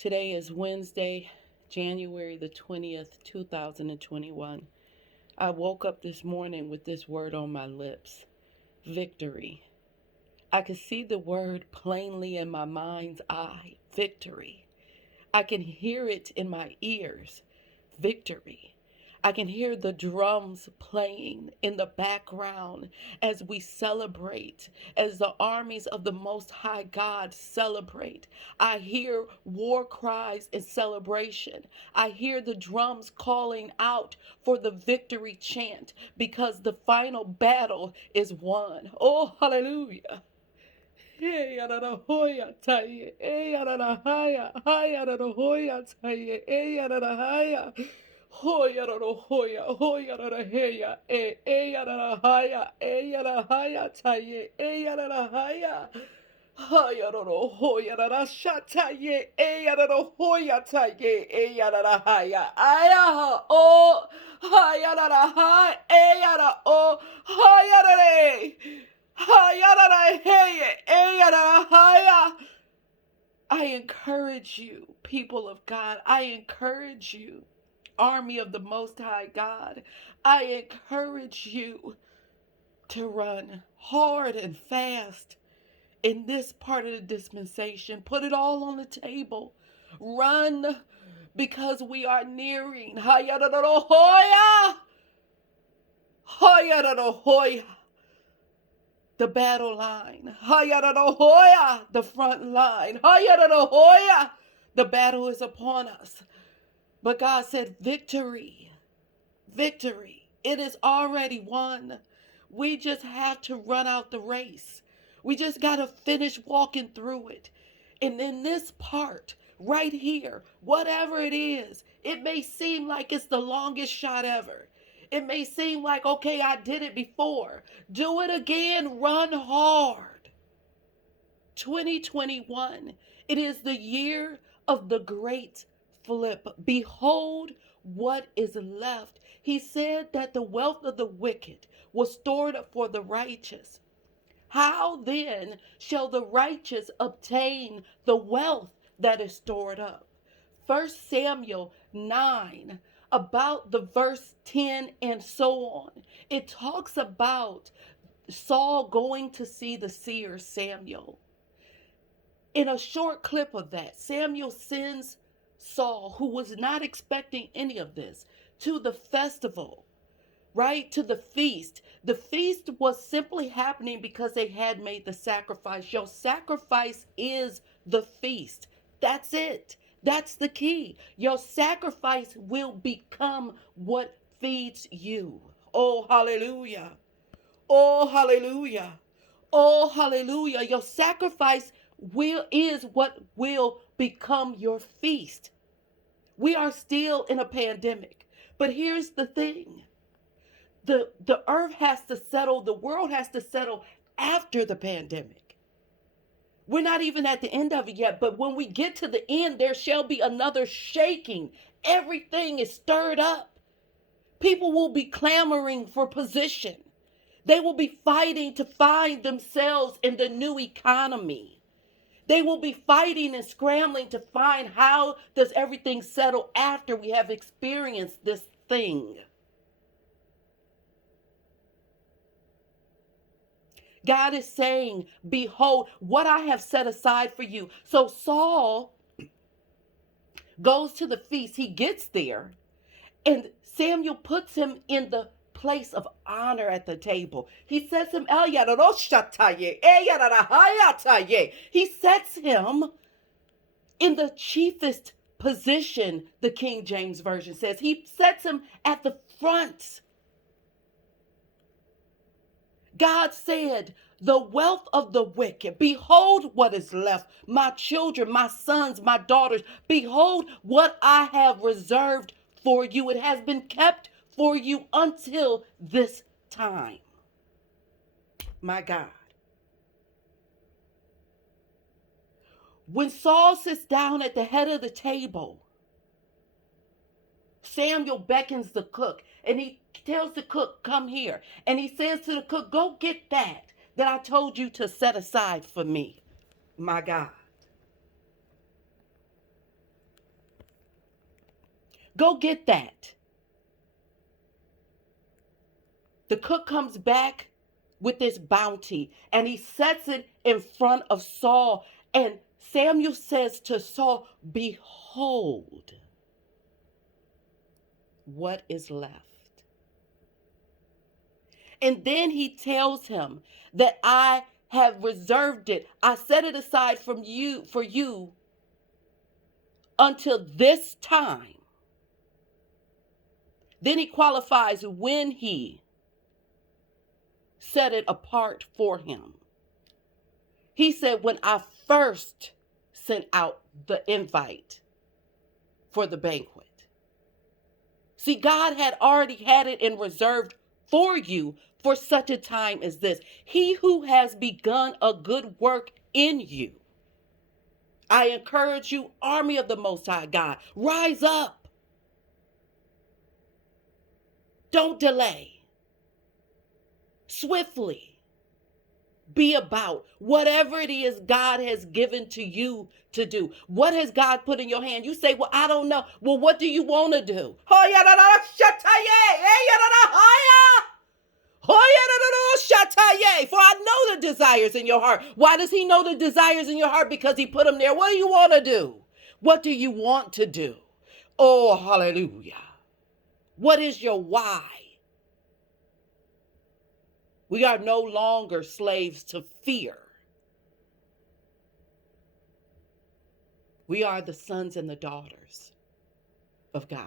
Today is Wednesday, January the 20th, 2021. I woke up this morning with this word on my lips: victory. I could see the word plainly in my mind's eye: victory. I can hear it in my ears: victory. I can hear the drums playing in the background as we celebrate, as the armies of the Most High God celebrate. I hear war cries and celebration. I hear the drums calling out for the victory chant because the final battle is won. Oh, hallelujah. Hey, yarara hoya taye, hey, yarara haya, haya, yarara hoya taye, hey, yarara haya. Hoya roro hoya, hoya rara heya, yarara haya, yarara haya taye, yarara haya. Haya roro hoya rara shataye, yarara hoya taye, yarara haya. Aya o, haya rara ha, yara o, haya rare. Haya rara heye, yarara haya. I encourage you, people of God. I encourage you, army of the Most High God. I encourage you to run hard and fast in this part of the dispensation. Put it all on the table. Run because we are nearing the battle line. The front line. The battle is upon us. But God said, victory, victory. It is already won. We just have to run out the race. We just got to finish walking through it. And in this part, right here, whatever it is, it may seem like it's the longest shot ever. It may seem like, okay, I did it before. Do it again. Run hard. 2021. It is the year of the great flip. Behold what is left. He said that the wealth of the wicked was stored up for the righteous. How then shall the righteous obtain the wealth that is stored up? 1 Samuel 9, about the verse 10 and so on. It talks about Saul going to see the seer Samuel. In a short clip of that, Samuel sends Saul, who was not expecting any of this, to the festival, right? To the feast. The feast was simply happening because they had made the sacrifice. Your sacrifice is the feast. That's it. That's the key. Your sacrifice will become what feeds you. Oh, hallelujah. Oh, hallelujah. Oh, hallelujah. Your sacrifice is what will become your feast. We are still in a pandemic. But here's the thing. The earth has to settle, the world has to settle after the pandemic. We're not even at the end of it yet, but when we get to the end, there shall be another shaking. Everything is stirred up. People will be clamoring for position. They will be fighting to find themselves in the new economy. They will be fighting and scrambling to find how does everything settle after we have experienced this thing. God is saying, behold, what I have set aside for you. So Saul goes to the feast. He gets there, and Samuel puts him in the place of honor at the table. He sets him, he sets him in the chiefest position, the King James Version says. He sets him at the front. God said, the wealth of the wicked, behold what is left. My children, my sons, my daughters, behold what I have reserved for you. It has been kept for you until this time. My God. When Saul sits down at the head of the table, Samuel beckons the cook and he tells the cook, come here. And he says to the cook, go get that I told you to set aside for me. My God. Go get that. The cook comes back with this bounty and he sets it in front of Saul. And Samuel says to Saul, behold, what is left. And then he tells him that I have reserved it. I set it aside from you for you until this time. Then he qualifies when he set it apart for him. He said, when I first sent out the invite for the banquet. See, God had already had it in reserved for you for such a time as this. He who has begun a good work in you. I encourage you, army of the Most High God, rise up. Don't delay. Swiftly be about whatever it is God has given to you to do. What has God put in your hand? You say, well, I don't know. Well, what do you want to do? For I know the desires in your heart. Why does he know the desires in your heart? Because he put them there. What do you want to do? What do you want to do? Oh, hallelujah. What is your why? We are no longer slaves to fear. We are the sons and the daughters of God.